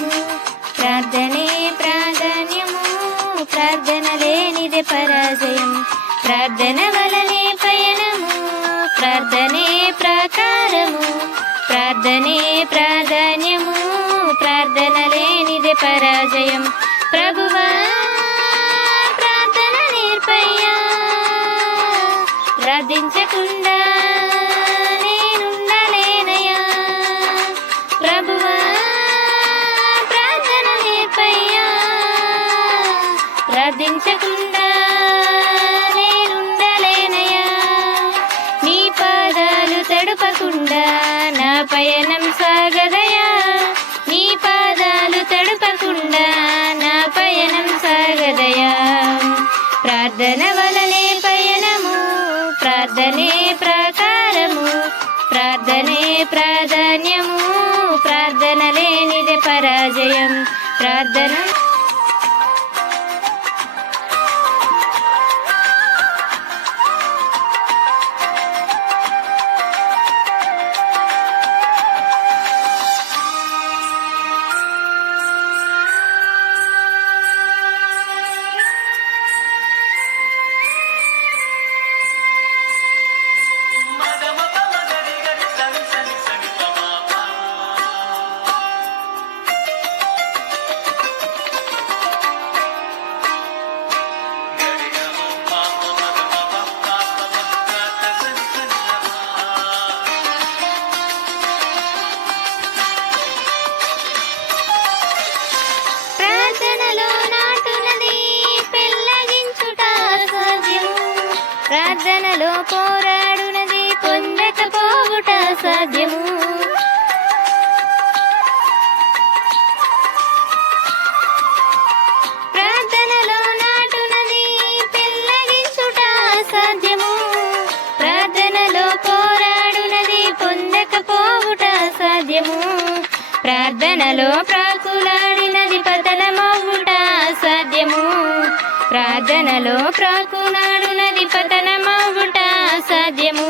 పయనము, ప్రార్థనే ప్రాధాన్యము, ప్రార్థన లేనిదే పరాజయం. ప్రార్థన వలనే పయనము, ప్రార్థనే ప్రాకారము, ప్రార్థనే ప్రాధాన్యము, ప్రార్థన లేనిదే పరాజయం. ప్రభువా ప్రార్థన నేర్పయ్యా, ప్రార్థించకుండా నేనుండలేనయ్యా. ప్రభువా ప్రార్థన నేర్పయ్యా, ప్రార్థించకుండా నేనుండలేనయ్యా. నీ పాదాలు తడుపకుండా నా పయనం సాగదయా, నీ పాదాలు తడుపకుండా నా పయనం సాగదయా. ప్రార్థన వలనే పయనము, ప్రార్థనే ప్రాకారము, ప్రార్థనే ప్రాధాన్యము, ప్రార్థన లేనిదే పరాజయం. ప్రార్థన ప్రార్థనలో పోరాడునది పొందకపోవుట సాధ్యము. ప్రార్థనలో నాటునది పెళ్ళగించుట సాధ్యము, ప్రార్థనలో పోరాడునది పొందకపోవుట సాధ్యము. ప్రార్థనలో ప్రాకులాడినది పతనమవుట సాధ్యము, ప్రార్థనలో ప్రాకులాడునది పతనమవుట సాధ్యము.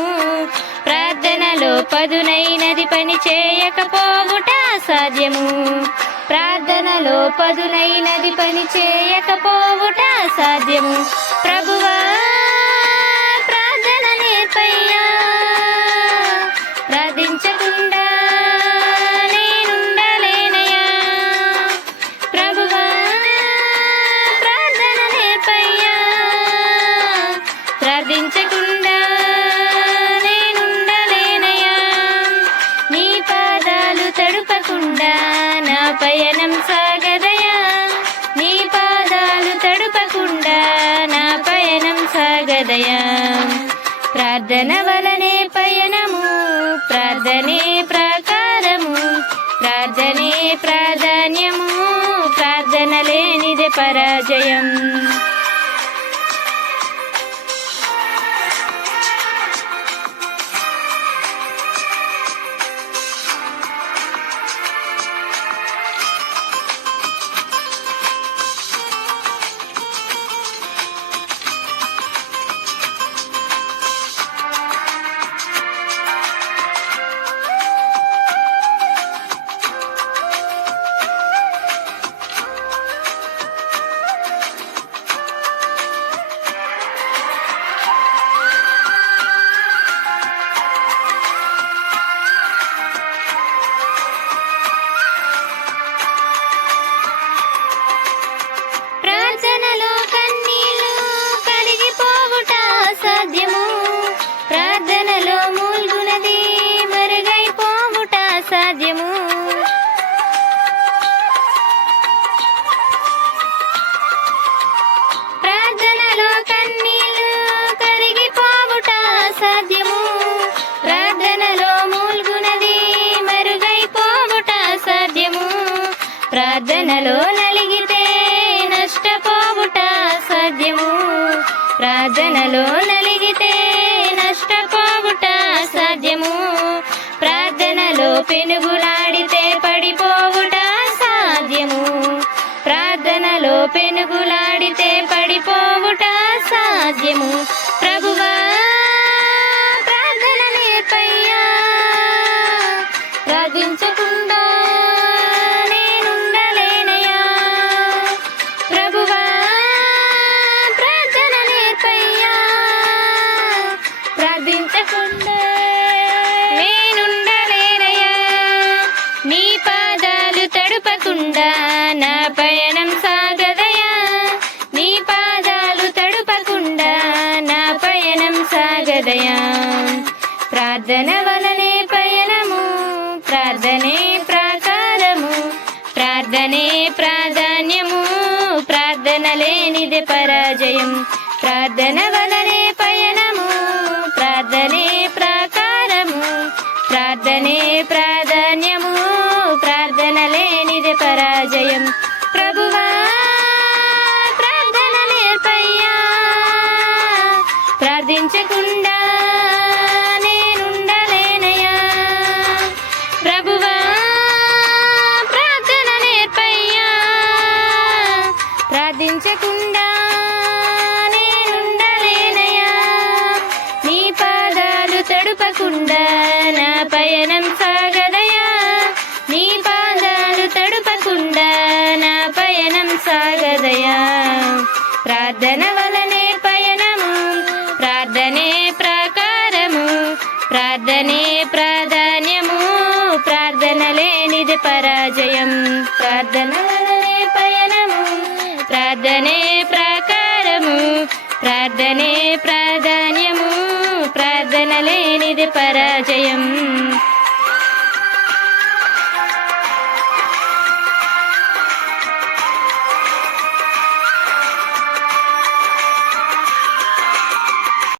ప్రార్థనలో పదునైనది పని చేయకపోవుట సాధ్యము, ప్రార్థనలో పదునైనది పని చేయకపోవుట సాధ్యము. ప్రభువా ప్రార్థన నేర్పయ్యా, ప్రార్థించకుండా నేనుండలేనయ్యా. ప్రభువా ప్రార్థన నేర్పయ్యా, ప్రార్థించకుండా నేనుండలేనయ్యా. నీ పాదాలు తడుపకుండా నా పయనం సాగదయా, నీ పాదాలు తడుపకుండా నా పయనం సాగదయా. ప్రార్థన వలనే పయనము, ప్రార్థనే ప్రాకారము, ప్రార్థనే ప్రాధాన్యము, ప్రార్థన లేనిదే పరాజయం. ప్రార్థనలో కన్నీళ్లు కరిగిపోవుట సాధ్యము, ప్రార్థనలో మూల్గునది మరుగైపోవుట సాధ్యము. ప్రార్థనలో కన్నీళ్లు కరిగిపోవుట సాధ్యము, ప్రార్థనలో మూల్గునది మరుగైపోవుట సాధ్యము. ప్రార్థనలో నలిగితే నష్టపోవుట సాధ్యము, ప్రార్థనలో నలిగితే నష్టపోవుట సాధ్యము. ప్రార్థనలో పెనుగులాడితే పడిపోవుట సాధ్యము, ప్రార్థనలో పెనుగులాడితే పడిపోవుట సాధ్యము. ప్రభువా ప్రార్థన నేర్పయ్యా, ప్రార్థించకుండా నేనుండలేనయ్యా. ప్రార్థనే ప్రాధాన్యము, ప్రార్థన లేనిదే పరాజయం. ప్రార్థన వలనే పయనము, ప్రార్థనే ప్రాకారము. ప్రార్థనే ప్రాధాన్యము, ప్రార్థన లేనిదే పరాజయం. ప్రభువా ప్రార్థన నేర్పయ్యా, ప్రార్థించకుండా నేనుండలేనయ్యా. ప్రభువా ప్రార్థన నేర్పయ్యా, ప్రార్థించకుండా నేనుండలేనయ్యా. నీ పాదాలు తడుపకుండా నా పయనం సాగదయా. నీ పాదాలు తడుపకుండా నా పయనం సాగదయా. ప్రార్థన వలనే పయనము, ప్రార్థనే ప్రాకారము. ప్రార్థనే ప్రాధాన్యము, ప్రార్థన లేనిది పరాజయం. ప్రార్థన వలనే పయనము, ప్రార్థనే ప్రాకారము. ప్రార్థనే ప్రాధాన్యము, ప్రార్థన లేనిది పరాజయం.